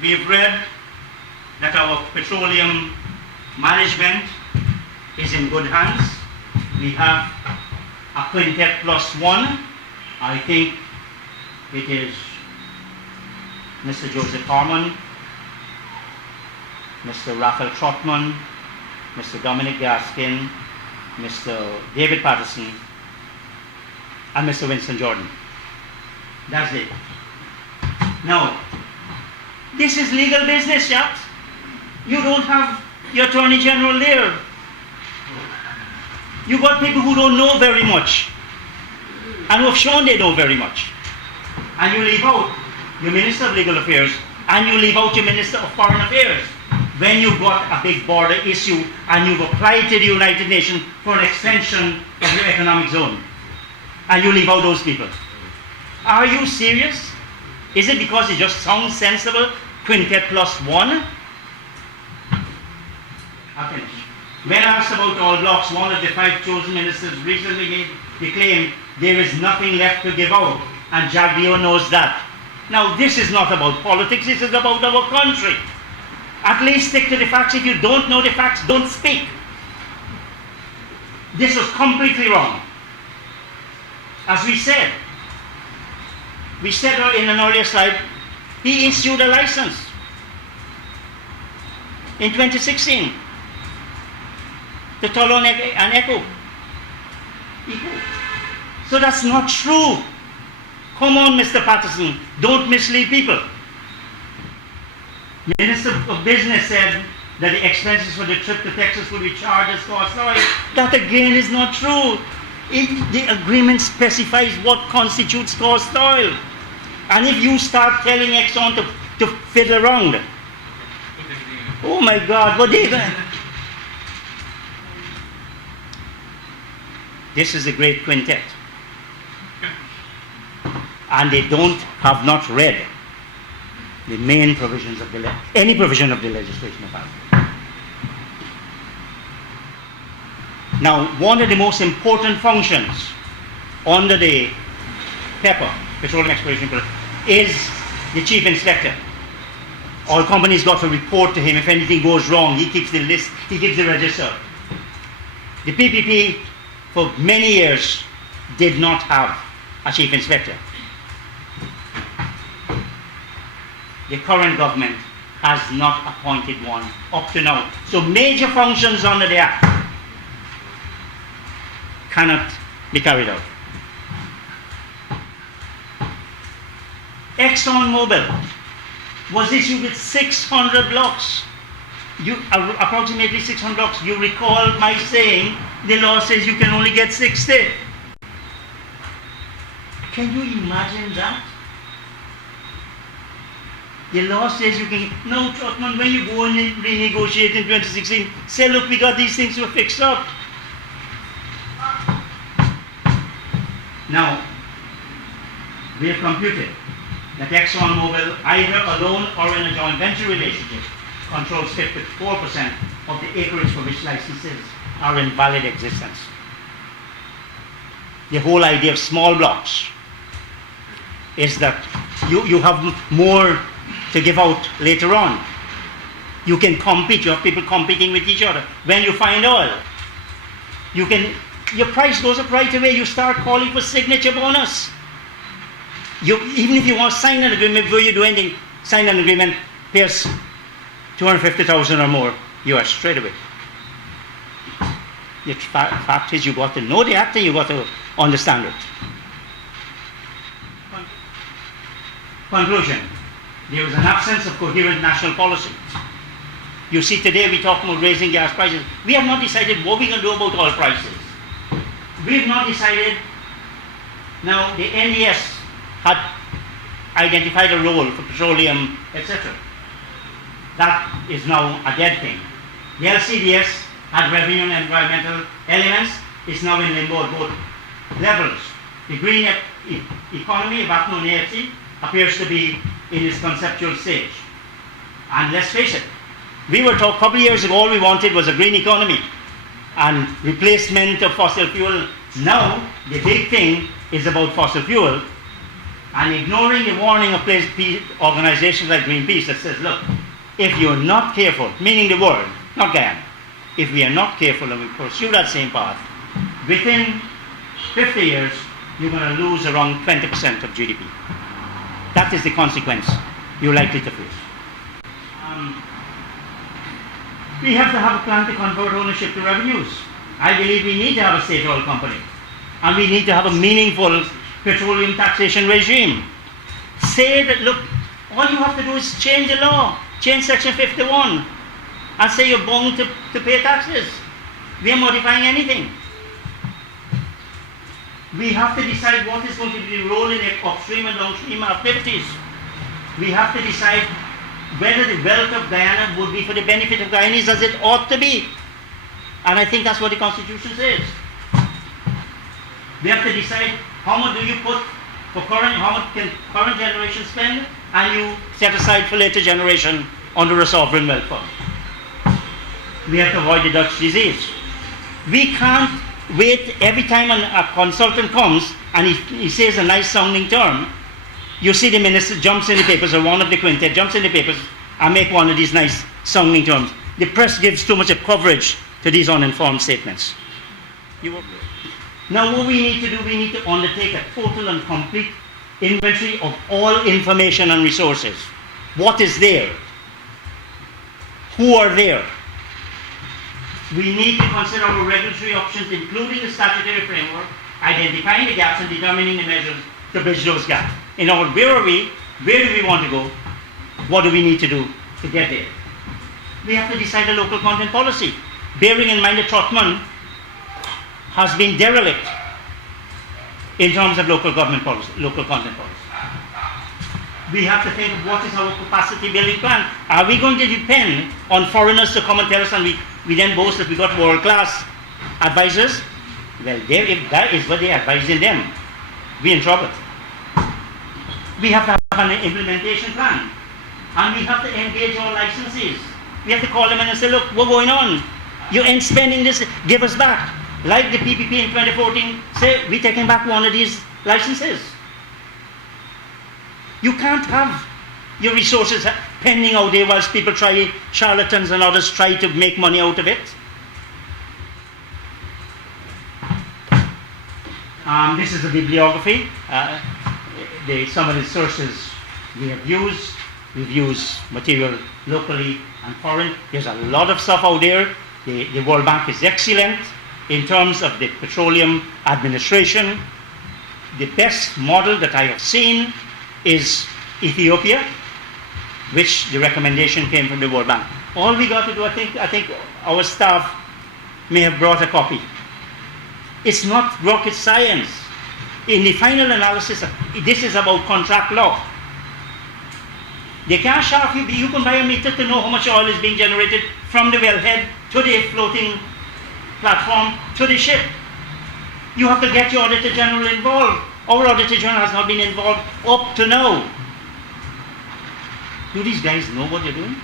we've read that our petroleum management is in good hands. We have a quintet plus one. I think it is Mr. Joseph Harmon, Mr. Raphael Trotman, Mr. Dominic Gaskin, Mr. David Patterson, and Mr. Winston Jordan. That's it. Now, this is legal business, chaps. You don't have your Attorney General there. You got people who don't know very much and who have shown they know very much. And you leave out your Minister of Legal Affairs and you leave out your Minister of Foreign Affairs when you've got a big border issue and you've applied to the United Nations for an extension of your economic zone. And you leave out those people. Are you serious? Is it because it just sounds sensible? Quintet plus one? I'll finish. When asked about all blocks, one of the 5 chosen ministers recently made the claim there is nothing left to give out, and Jagdeo knows that. Now, this is not about politics, this is about our country. At least stick to the facts. If you don't know the facts, don't speak. This was completely wrong. As we said in an earlier slide, he issued a license in 2016 to Tolon and Echo. So that's not true. Come on, Mr. Patterson, don't mislead people. Minister of Business said that the expenses for the trip to Texas would be charged as cost oil. That again is not true. The agreement specifies what constitutes cost oil. And if you start telling Exxon to fiddle around, oh my God, what they done? This is a great quintet. And they have not read the main provisions of any provision of the legislation about it. Now, one of the most important functions under the PEPA, Petroleum Exploration Program, is the Chief Inspector. All companies got to report to him if anything goes wrong. He keeps the list, he keeps the register. The PPP for many years did not have a Chief Inspector. The current government has not appointed one up to now. So major functions under the Act cannot be carried out. ExxonMobil was issued with 600 blocks. Approximately 600 blocks. You recall my saying the law says you can only get 60. Can you imagine that? The law says you can. No, Trotman, when you go and renegotiate in 2016, say, look, we got these things, we're fixed up. Now, we have computed that ExxonMobil, either alone or in a joint venture relationship, controls 54% of the acreage for which licenses are in valid existence. The whole idea of small blocks is that you have more to give out later on. You can compete, you have people competing with each other. When you find oil, your price goes up right away. You start calling for signature bonus. Even if you want to sign an agreement before you do anything, sign an agreement, here's 250,000 or more US straight away. The fact is, you got to know the act and you got to understand it. Conclusion. There is an absence of coherent national policy. You see, today we talk about raising gas prices. We have not decided what we're going to do about oil prices. We've not decided. Now, the NES had identified a role for petroleum, etc. That is now a dead thing. The LCDS had revenue and environmental elements. It's now in limbo at both levels. The green economy, VAT known AFC, appears to be in its conceptual stage. And let's face it, we were told a couple of years ago all we wanted was a green economy and replacement of fossil fuel. Now, the big thing is about fossil fuel and ignoring the warning of organizations like Greenpeace that says, look, if you're not careful, meaning the world, not Guyana, if we are not careful and we pursue that same path, within 50 years, you're going to lose around 20% of GDP. That is the consequence you're likely to face. We have to have a plan to convert ownership to revenues. I believe we need to have a state oil company. And we need to have a meaningful petroleum taxation regime. Say that, look, all you have to do is change the law, change Section 51, and say you're bound to pay taxes. We are modifying anything. We have to decide what is going to be the role in upstream and downstream activities. We have to decide whether the wealth of Guyana would be for the benefit of Guyanese as it ought to be. And I think that's what the Constitution says. We have to decide how much do you put for how much can current generation spend, and you set aside for later generation under a sovereign wealth fund. We have to avoid the Dutch disease. We can't wait every time a consultant comes and he says a nice sounding term. You see the minister jumps in the papers, or one of the quintet jumps in the papers and make one of these nice sounding terms. The press gives too much of coverage to these uninformed statements. Now what we need to do, we need to undertake a total and complete inventory of all information and resources. What is there? Who are there? We need to consider our regulatory options, including the statutory framework, identifying the gaps and determining the measures to bridge those gaps. In other words, where are we? Where do we want to go? What do we need to do to get there? We have to decide a local content policy, bearing in mind that Trotman has been derelict in terms of local government policy, local content policy. We have to think of what is our capacity building plan. Are we going to depend on foreigners to come and tell us, and we then boast that we got world-class advisors? Well, if that is what they advise in them, we're in trouble. We have to have an implementation plan, and we have to engage our licensees. We have to call them in and say, look, what's going on? You ain't spending this, give us back. Like the PPP in 2014, say, we're taking back one of these licenses. You can't have your resources pending out there whilst people try, charlatans and others try to make money out of it. This is a bibliography. Some of the sources we have used. We've used material locally and foreign. There's a lot of stuff out there. The World Bank is excellent in terms of the petroleum administration. The best model that I have seen is Ethiopia, which the recommendation came from the World Bank. All we got to do, I think our staff may have brought a copy. It's not rocket science. In the final analysis, this is about contract law. They can't shaft you. You can buy a meter to know how much oil is being generated from the wellhead to the floating platform to the ship. You have to get your Auditor General involved. Our Auditor General has not been involved up to now. Do these guys know what they're doing?